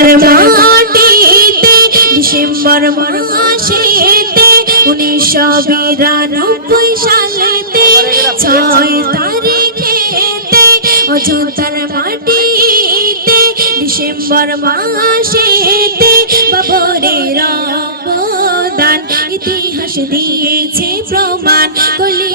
মাটিতে, ডিসেম্বর মাসেতে, উনিশশো বিরানব্বই সালেতে, ছয় তারিখেতে, অযোধ্যার মাটিতে, ডিসেম্বর মাসেতে, বাবরের অবদান। ইতিহাস দিয়েছে প্রমাণ কলি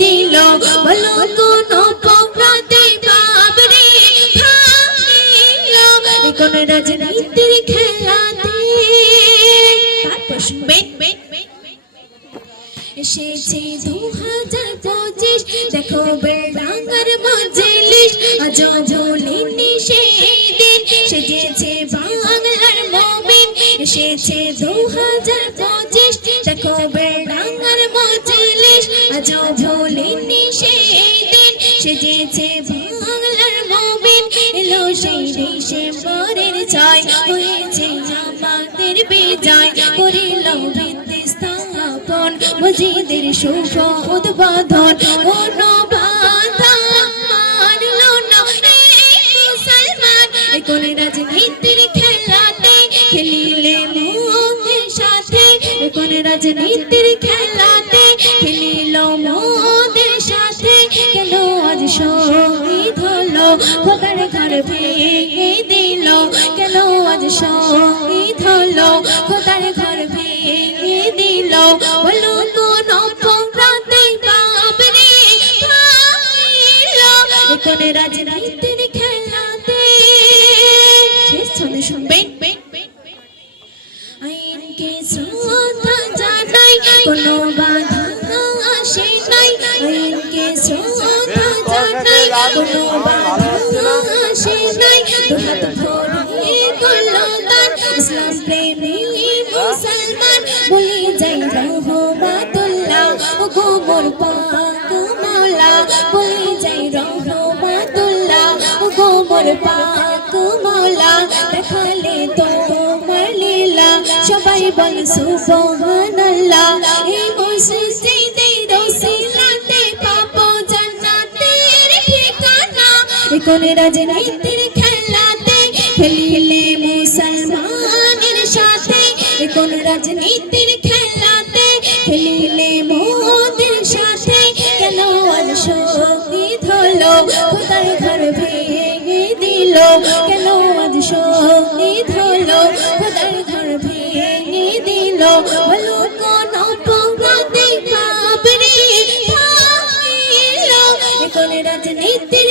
দিল, বলো কোন অপরাধে বাবরে কোন রাজনীতির খেলাতে এসেছে দু হাজার পঁচিশ, দেখো বেড়াঙ্গার মমিন এসেছে দু হাজার পঁচিশ। দেখো বেড়াঙ্গার মজলিস, আজ ভুলিনি সেদিন সেজেছে বাংলার মমিন, এলো সেই ডিসেম্বরের ছয় হয়েছে আমাদের বিজয়, করিল ভিত্তি স্থাপন মসজিদের উদ্বোধন কোন বাধা মানলো না। মুসলমান কোন রাজনীতির সাথে এ কোন রাজনীতির খেলাতে খেলিল মোদের সাথে। কেন আজ শহীদ হলো? খোদার ঘর ভেঙে দিল। কেন আজ শহীদ হলো? খোদার ঘর ভেঙে দিল। বলো কোন অপরাধে বাবরে ভাঙিল। এ কোন রাজনীতির খেলাতে। শুনবেন আসে নাই দুহাত ভরে করল তার ইসলাম প্রেমী মুসলমান বলে যাই রহমাতুল্লাহ ও গোবর পাক মাওলা বলে যাই রহমাতুল্লাহ ও তোমার লীলা সবাই বল সুবহানাল্লাহ এই মসজিদে এ রাজনীতির খেলাতে খেলিলে মুসলমানের সাথে এ কোন রাজনীতির খেলাতে খেলিলে মোদের সাথে কেন শহীদ হলো খোদার ঘর ভেঙে দিল। কেন আজ শহীদ হলো খোদার ঘর ভেঙে দিল। বলো কোন অপরাধে বাবরে কোন রাজনীতির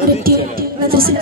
నృత్యం ప్రదర్శన